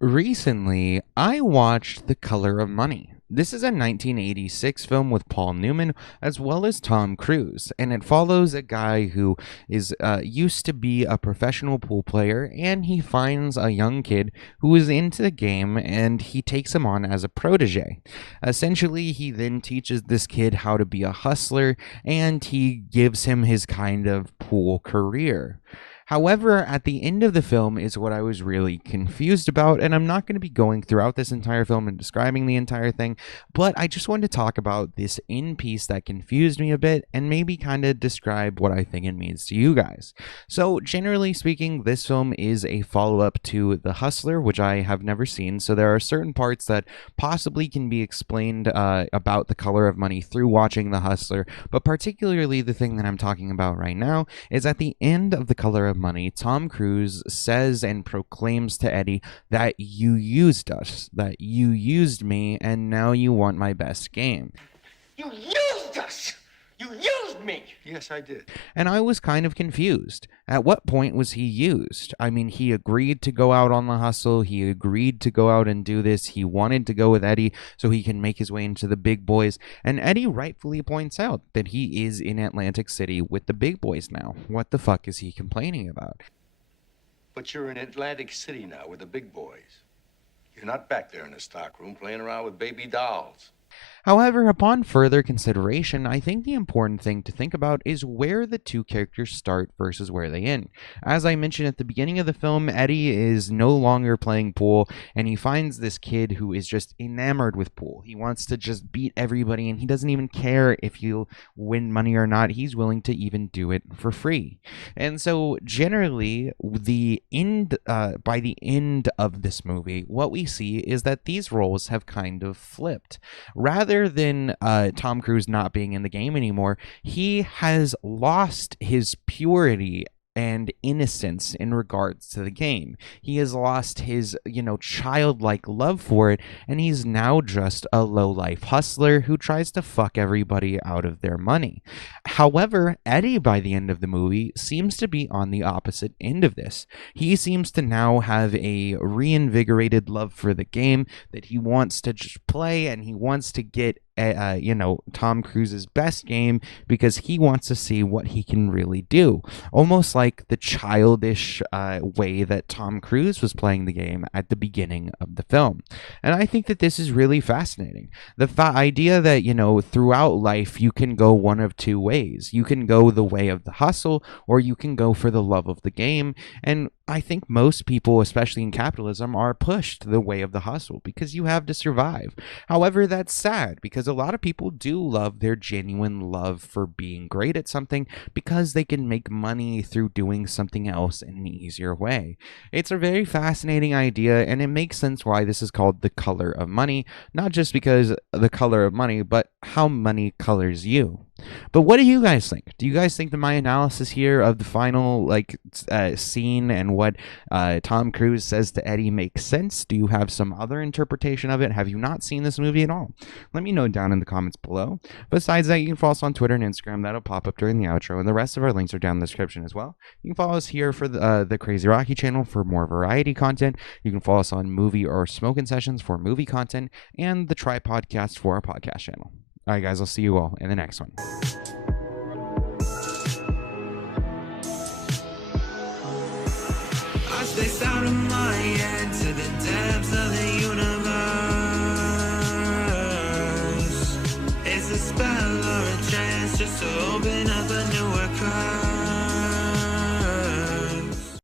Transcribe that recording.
Recently, I watched The Color of Money. This is a 1986 film with Paul Newman as well as Tom Cruise, and it follows a guy who is used to be a professional pool player, and he finds a young kid who is into the game, and he takes him on as a protege. Essentially, he then teaches this kid how to be a hustler, and he gives him his kind of pool career. However, at the end of the film is what I was really confused about, and I'm not going to be going throughout this entire film and describing the entire thing, but I just wanted to talk about this end piece that confused me a bit and maybe kind of describe what I think it means to you guys. So, generally speaking, this film is a follow up to The Hustler, which I have never seen, so there are certain parts that possibly can be explained about The Color of Money through watching The Hustler, but particularly the thing that I'm talking about right now is at the end of The Color of Money, Tom Cruise says and proclaims to Eddie that you used us, that you used me, and now you want my best game. You used us! You used me! Yes, I did. And I was kind of confused. At what point was he used? I mean, he agreed to go out on the hustle. He agreed to go out and do this. He wanted to go with Eddie so he can make his way into the big boys. And Eddie rightfully points out that he is in Atlantic City with the big boys now. What the fuck is he complaining about? But you're in Atlantic City now with the big boys. You're not back there in the stockroom playing around with baby dolls. However, upon further consideration, I think the important thing to think about is where the two characters start versus where they end. As I mentioned at the beginning of the film, Eddie is no longer playing pool, and he finds this kid who is just enamored with pool. He wants to just beat everybody, and he doesn't even care if he'll win money or not. He's willing to even do it for free. And so, generally, by the end of this movie, what we see is that these roles have kind of flipped. Rather than Tom Cruise not being in the game anymore, he has lost his purity and innocence in regards to the game. He has lost his, childlike love for it, and he's now just a low-life hustler who tries to fuck everybody out of their money. However, Eddie, by the end of the movie, seems to be on the opposite end of this. He seems to now have a reinvigorated love for the game that he wants to just play, and he wants to get Tom Cruise's best game because he wants to see what he can really do. Almost like the childish way that Tom Cruise was playing the game at the beginning of the film. And I think that this is really fascinating. The idea that, throughout life, you can go one of two ways. You can go the way of the hustle, or you can go for the love of the game. And I think most people, especially in capitalism, are pushed the way of the hustle because you have to survive. However, that's sad because a lot of people do love their genuine love for being great at something because they can make money through doing something else in an easier way. It's a very fascinating idea, and it makes sense why this is called The Color of Money, not just because the color of money, but how money colors you. But what do you guys think? Do you guys think that my analysis here of the final scene and what Tom Cruise says to Eddie makes sense? Do you have some other interpretation of it? Have you not seen this movie at all? Let me know down in the comments below. Besides that, you can follow us on Twitter and Instagram. That'll pop up during the outro, and the rest of our links are down in the description as well. You can follow us here for the CrazyRocky channel for more variety content. You can follow us on Movie or Smoking Sessions for movie content, and the Try Podcast for our podcast channel. All right, guys, I'll see you all in the next one. I spaced out of my head to the depths of the universe. It's a spell or a chance just to open up a newer